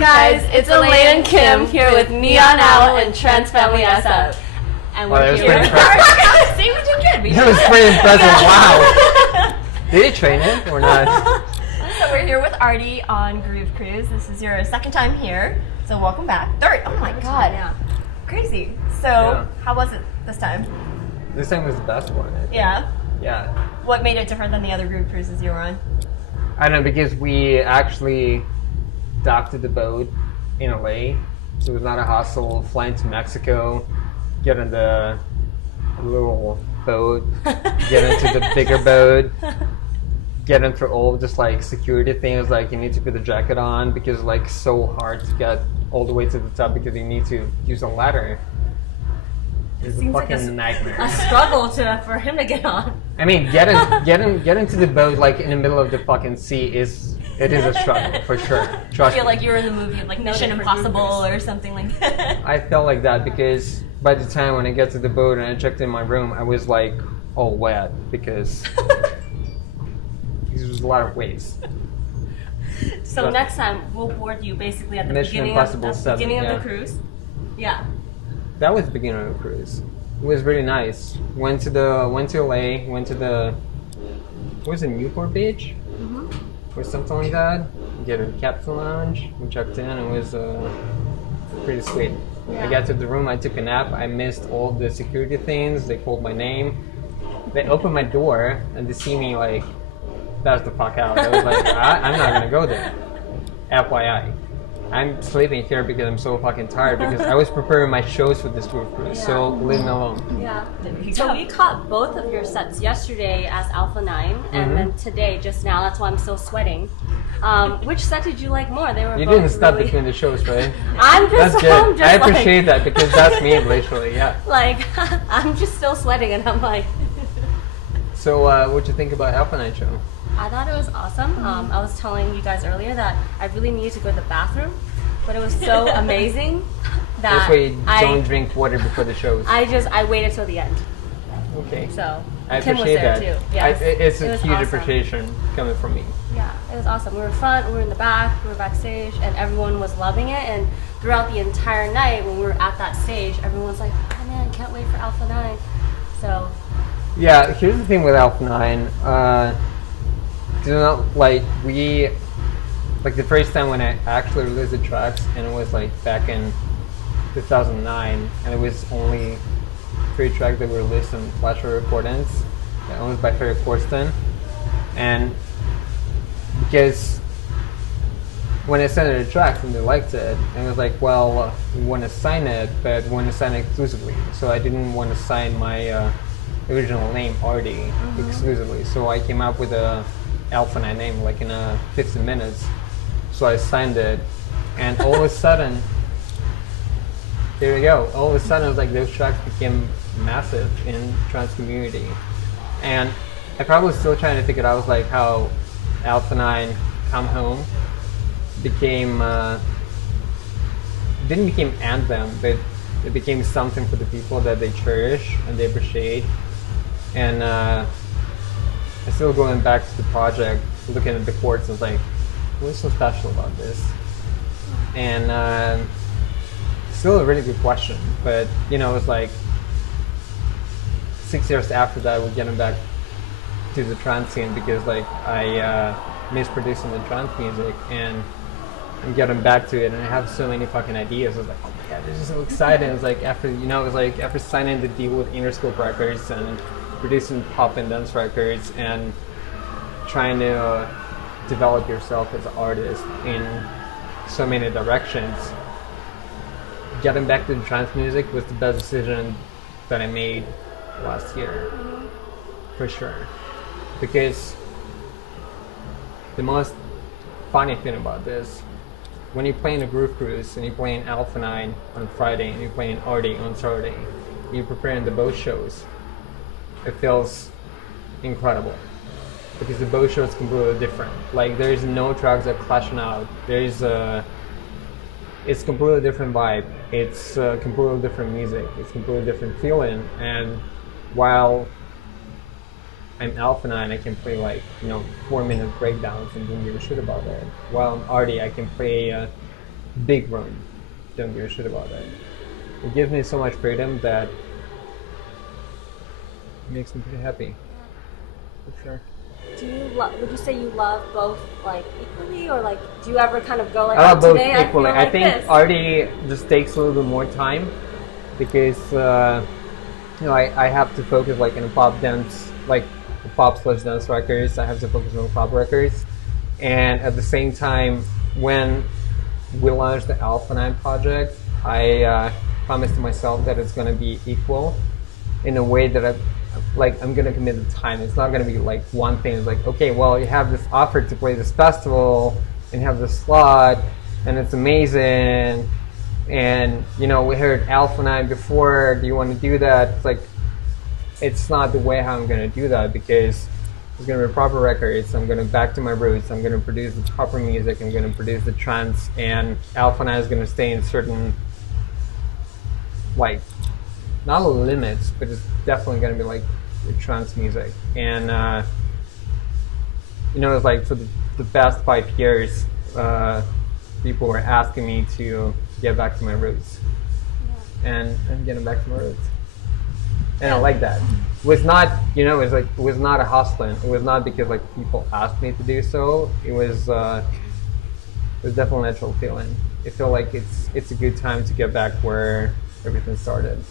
guys, it's Elaine and Kim here with Neon Owl and Trans Family SF. And we're here. See, we did good. That was pretty impressive. Wow. Did you train it or not? So we're here with ARTY on Groove Cruise. This is your second time here, so welcome back. Third. Oh my god. Yeah. Crazy. So, how was it this time? This time was the best one. I think. Yeah. Yeah. What made it different than the other Groove Cruises you were on? I don't know, because we actually docked at the boat in LA, so it was not a hassle flying to Mexico, get on the little boat, get into the bigger boat, get into all just like security things, like you need to put the jacket on because it's like so hard to get all the way to the top because you need to use a ladder. It's a fucking nightmare. A struggle for him to get on. I mean, get into the boat like in the middle of the fucking sea is a struggle for sure. Trust I feel me. like you were in the movie like Mission Impossible or something like that. I felt like that because by the time when I get to the boat and I checked in my room, I was like all wet because there was a lot of waves. So next time we'll board you basically at the Mission beginning Impossible of 7, the cruise. Yeah. That was the beginning of the cruise. It was really nice. Went to LA. Went to the what was it, Newport Beach? Or something like that. Get a capsule lounge. We checked in. It was pretty sweet. Yeah. I got to the room. I took a nap. I missed all the security things. They called my name. They opened my door and they see me like pass the fuck out. I was like, I'm not gonna go there. FYI. I'm sleeping here because I'm so fucking tired because I was preparing my shows for this group cruise, so leave me alone. Yeah. So we caught both of your sets yesterday as Alpha 9 and then today, just now, that's why I'm still sweating. Which set did you like more? They were You both didn't stop really... between the shows, right? I'm just, That's good. I'm just I appreciate that because that's me, literally, yeah. Like, I'm just still sweating and I'm like... So, what'd you think about Alpha 9 show? I thought it was awesome. I was telling you guys earlier that I really needed to go to the bathroom, but it was so amazing that That's why you don't drink water before the shows. I waited till the end. Okay. So I Kim was appreciate there that. too. Yes, it's a was huge awesome. appreciation coming from me. Yeah, it was awesome. We were in front, we were in the back, we were backstage, and everyone was loving it. And throughout the entire night, when we were at that stage, everyone's like, "Oh man, I can't wait for Alpha 9." So. Yeah, here's the thing with Alpha 9. Do not like the first time when I actually released the tracks, and it was like back in 2009, and it was only 3 tracks that were released on Flash Recordings, owned by Ferry Corsten, and because when I sent it the tracks and they liked it, and it was like, well, we want to sign it, but we want to sign it exclusively, so I didn't want to sign my original name ARTY exclusively, so I came up with a Alpha 9 name like in 15 minutes. So I signed it, and all of a sudden, there we go. All of a sudden, it was like those tracks became massive in trans community, and I probably was still trying to figure out like how Alpha 9 Come Home became didn't become anthem, but it became something for the people that they cherish and they appreciate, and I'm still going back to the project, looking at the chords, and was like, what's so special about this? And still a really good question, but you know, it's like 6 years after that, we're getting back to the trance scene because like I miss producing the trance music, and I'm getting back to it, and I have so many fucking ideas. I was like, oh my god, this is so exciting. It was like after signing the deal with Interscope Records and producing pop and dance records and trying to develop yourself as an artist in so many directions, getting back to the trance music was the best decision that I made last year, for sure. Because the most funny thing about this, when you're playing a Groove Cruise and you're playing Alpha 9 on Friday and you're playing ARTY on Saturday, you're preparing the both shows, it feels incredible. Because the both shows completely different. Like there's no tracks that clashing out. It's completely different vibe. It's completely different music. It's completely different feeling. And while I'm Alpha 9, I can play like 4-minute breakdowns and don't give a shit about it. While I'm ARTY, I can play big run. Don't give a shit about that. It gives me so much freedom that it makes me pretty happy. For sure. Would you say you love both like equally, or like do you ever kind of go like, I love both today equally. I feel like I think this? ARTY just takes a little bit more time because I have to focus like in a pop dance, like pop/dance records. I have to focus on pop records, and at the same time, when we launched the Alpha 9 project, I promised to myself that it's going to be equal in a way that I'm going to commit the time. It's not going to be like one thing. It's like, okay, well, you have this offer to play this festival and you have this slot and it's amazing. And, we heard Alpha 9 before. Do you want to do that? It's like, it's not the way how I'm going to do that, because it's going to be proper records. I'm going to back to my roots. I'm going to produce the proper music. I'm going to produce the trance. And Alpha 9 is going to stay in certain, like, not limits, but it's definitely going to be like trance music. And it's like for the past 5 years, people were asking me to get back to my roots, and I'm getting back to my roots, and I like that. It was not, it was not a hustling. It was not because like people asked me to do so. It was definitely a natural feeling. I feel like it's a good time to get back where everything started.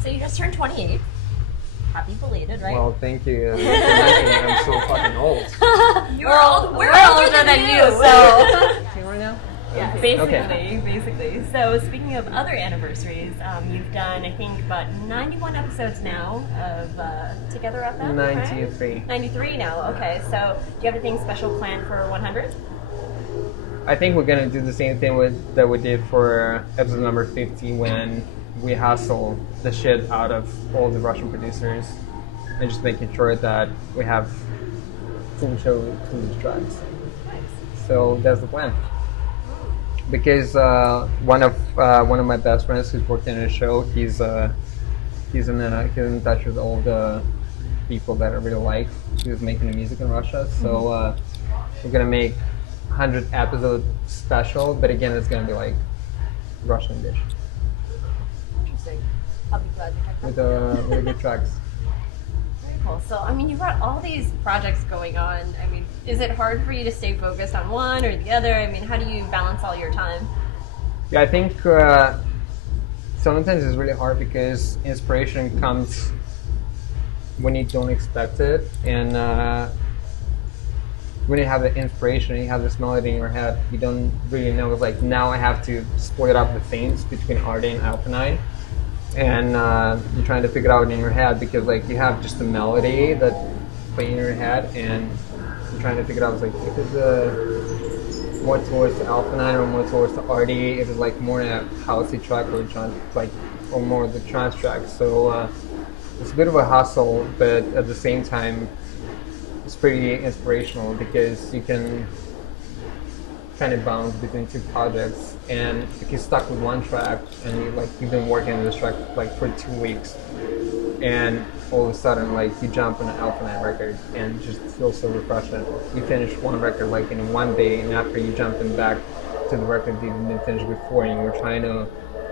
So you just turned 28. Happy belated, right? Well, thank you. I'm so fucking old. You're old. We're older than you, so. See right now? Yeah, basically. So speaking of other anniversaries, you've done, I think, about 91 episodes now of Together FM, 93. Right? 93 now, okay. So do you have anything special planned for 100? I think we're gonna do the same thing that we did for episode number 50, when we hustle the shit out of all the Russian producers and just making sure that we have full show to the tracks. Nice. So that's the plan. Because one of my best friends who's working in a show, he's in touch with all the people that I really like who's making the music in Russia. So we're gonna make 100 episode special, but again, it's gonna be like Russian edition. Interesting. I'll be glad to check With that. good tracks. Very cool. So, I mean, you've got all these projects going on. I mean, is it hard for you to stay focused on one or the other? I mean, how do you balance all your time? Yeah, I think sometimes it's really hard because inspiration comes when you don't expect it, and when you have the inspiration, you have this melody in your head, you don't really know. It's like, now I have to split up the things between ARTY and Alpha 9, and you're trying to figure it out in your head, because like you have just a melody that playing in your head, and you're trying to figure it out. It's like, if it's more towards the Alpha 9 or more towards the ARTY, if it's like more a housey track or more the trance track. So it's a bit of a hustle, but at the same time, it's pretty inspirational, because you can kind of bounce between two projects, and if you're stuck with one track and you've been working on this track like for 2 weeks, and all of a sudden like you jump on an Alpha 9 record and it just feels so refreshing. You finish one record like in one day, and after you jumping back to the record that you've been finished before, and you were trying to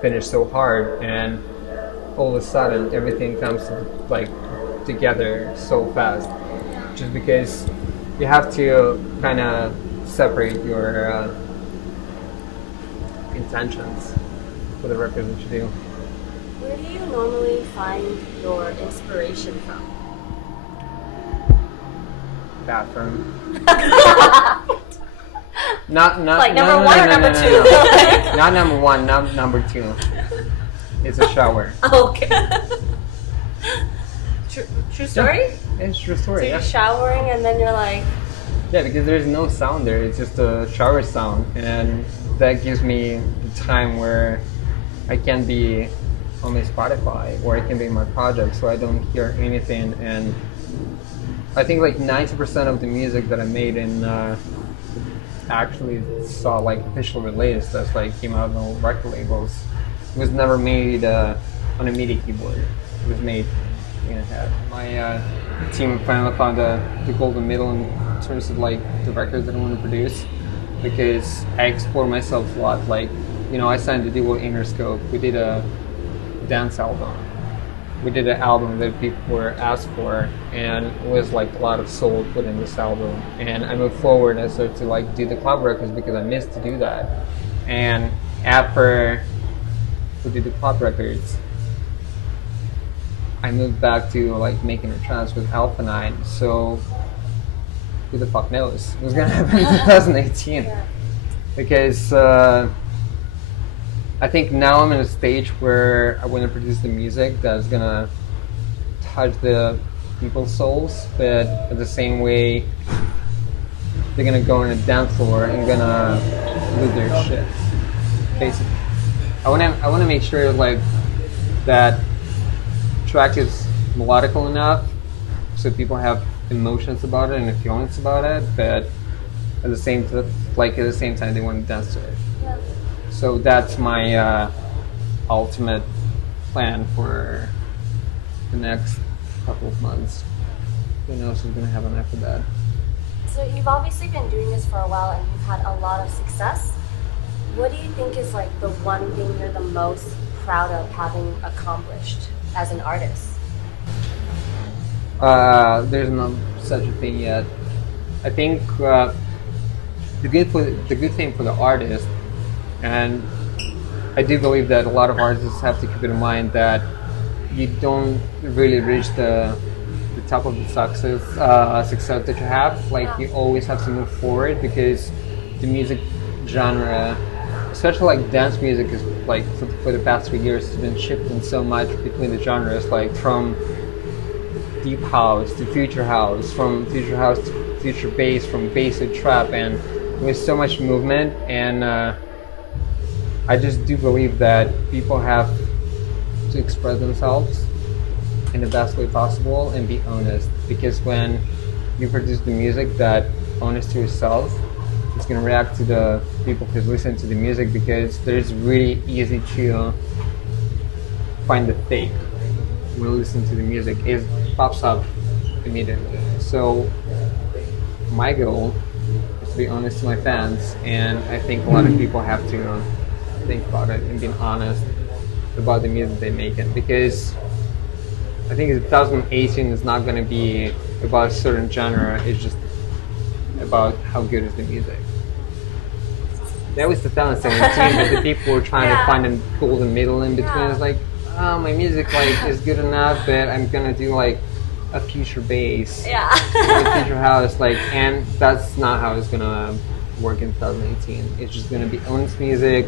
finish so hard, and all of a sudden everything comes like together so fast. Just because you have to kind of separate your intentions for the records that you do. Where do you normally find your inspiration from? Bathroom. not Like number one or number two? Not number one, not number two. It's a shower. Okay. True story? Yeah, it's a true story. So Yeah. you're showering and then you're like, Yeah, because there's no sound there. It's just a shower sound, and that gives me the time where I can be on my Spotify, or I can be in my project, so I don't hear anything. And I think like 90% of the music that I made in actually saw like official release that's like came out on record labels. It was never made on a MIDI keyboard. It was made in a head. My team finally found the golden middle in terms of like the record that I want to produce. because I explore myself a lot. Like, I signed a deal with Interscope. We did a dance album. We did an album that people were asked for, and it was like a lot of soul put in this album. And I moved forward and I started to like do the club records because I missed to do that. And after we did the club records, I moved back to like making a trance with Alpha 9. So who the fuck knows what's gonna happen in 2018? Yeah. Because I think now I'm in a stage where I want to produce the music that's gonna touch the people's souls, but at the same way they're gonna go on a dance floor and gonna lose their shit. Basically, I wanna make sure like that track is melodical enough so people have emotions about it and feelings about it, but at the same time they want to dance to it. Yeah. So that's my ultimate plan for the next couple of months. Who knows what's gonna happen after that? So you've obviously been doing this for a while and you've had a lot of success. What do you think is like the one thing you're the most proud of having accomplished as an artist? There's no such a thing yet. I think the good thing for the artist, and I do believe that a lot of artists have to keep in mind that you don't really reach the top of the success that you have. Like you always have to move forward because the music genre, especially like dance music, is like for the past 3 years has been shifting so much between the genres, like from deep house to future house, from future house to future bass, from bass to trap, and there's so much movement. And I just do believe that people have to express themselves in the best way possible and be honest, because when you produce the music that honest to yourself, it's going to react to the people who listen to the music, because it's really easy to find the fake when you listen to the music. It pops up immediately. So my goal is to be honest to my fans, and I think a lot of people have to think about it and be honest about the music they make it, because I think 2018 is not going to be about a certain genre, it's just about how good is the music. That was 2017, but the people were trying to find a golden middle in between. It's like, oh, my music like is good enough, but I'm gonna do like a future bass, or future house, like, and that's not how it's gonna work in 2018. It's just gonna be honest music,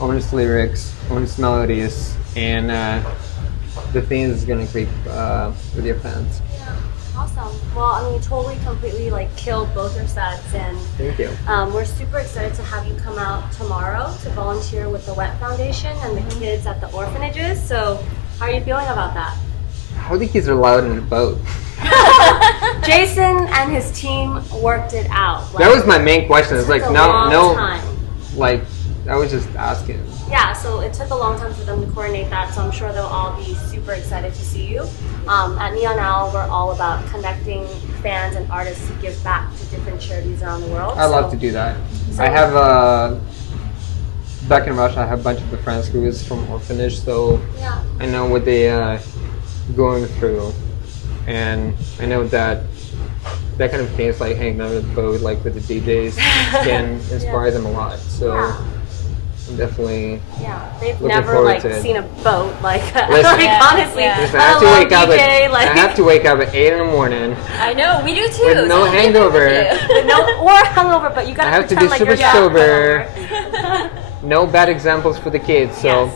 honest lyrics, honest melodies, and the things is gonna click with your fans. Awesome. Well, I mean, you totally, completely like killed both your sets, and Thank you. We're super excited to have you come out tomorrow to volunteer with the WET Foundation and the kids at the orphanages. So, how are you feeling about that? How the kids are allowed in a boat? Jason and his team worked it out. That was my main question. It's like, took a no, long time. like, I was just asking. Yeah, so it took a long time for them to coordinate that, so I'm sure they'll all be super excited to see you. At Neon Owl, we're all about connecting fans and artists to give back to different charities around the world. I love to do that. I have, back in Russia, I have a bunch of the friends who is from orphanage, so I know what they going through, and I know that kind of things, like hanging out at the boat, like with the DJs, can inspire them a lot. So I'm definitely they've looking never forward like to it. seen a boat, like, Listen, honestly. Listen, I have to wake up DJ, at, I have to wake up at 8 in the morning. I know, we do too. With no so hangover. Or hungover, but you gotta I have to pretend be like super you're sober. hungover. No bad examples for the kids. So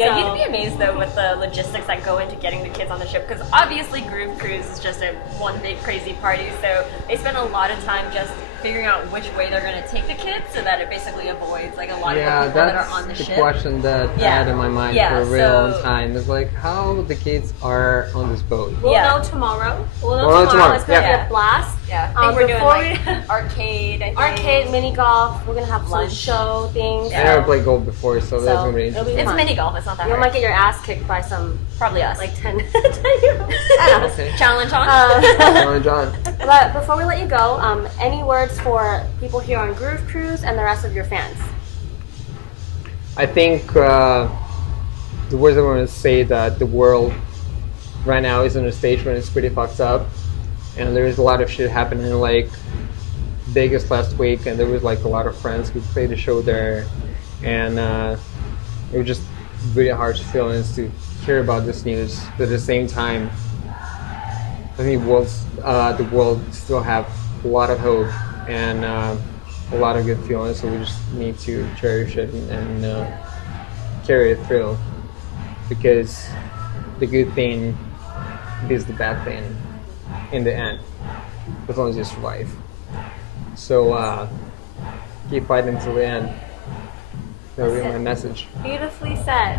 Yeah, So- you'd be amazed though with the logistics that go into getting the kids on the ship, because obviously Groove Cruise is just a one big crazy party, so they spend a lot of time just figuring out which way they're going to take the kids so that it basically avoids like a lot of the people that are on the that's ship. the question that I had in my mind for a real so- long time. It's like how the kids are on this boat. We'll Yeah. know tomorrow. We'll know We'll know tomorrow. tomorrow. It's gonna be Yeah. a blast. Yeah, I think we're doing before like arcade. I think. arcade, mini golf. We're gonna have some Lunch. show things. I never played golf before, so that's gonna be it'll be interesting. It's fun. mini golf. It's not that You hard. might get your ass kicked by some Probably us. like 10-year-olds. Okay. Challenge on. John. But before we let you go, any words for people here on Groove Cruise and the rest of your fans? I think the words I want to say that the world right now is on a stage when it's pretty fucked up, and there is a lot of shit happening like Vegas last week, and there was like a lot of friends who played the show there, and it was just really harsh feelings to hear about this news. But at the same time, I think the world still have a lot of hope and a lot of good feelings, so we just need to cherish it and carry it through, because the good thing is the bad thing in the end, as long as you survive. So keep fighting until the end. That'll be my message. Beautifully said.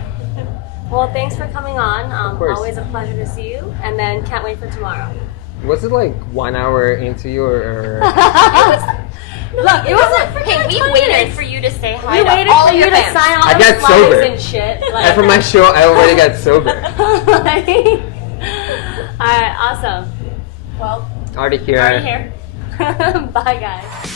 Well, thanks for coming on. course. Always a pleasure to see you, and then can't wait for tomorrow. Was it like 1 hour into you or Look, it wasn't. Hey, we waited for you to say hi We to waited all for you your to fans. sign all I the got flyers sober. and shit. after my show I already got sober? Alright, awesome. Well, Already here. already here. Bye, guys.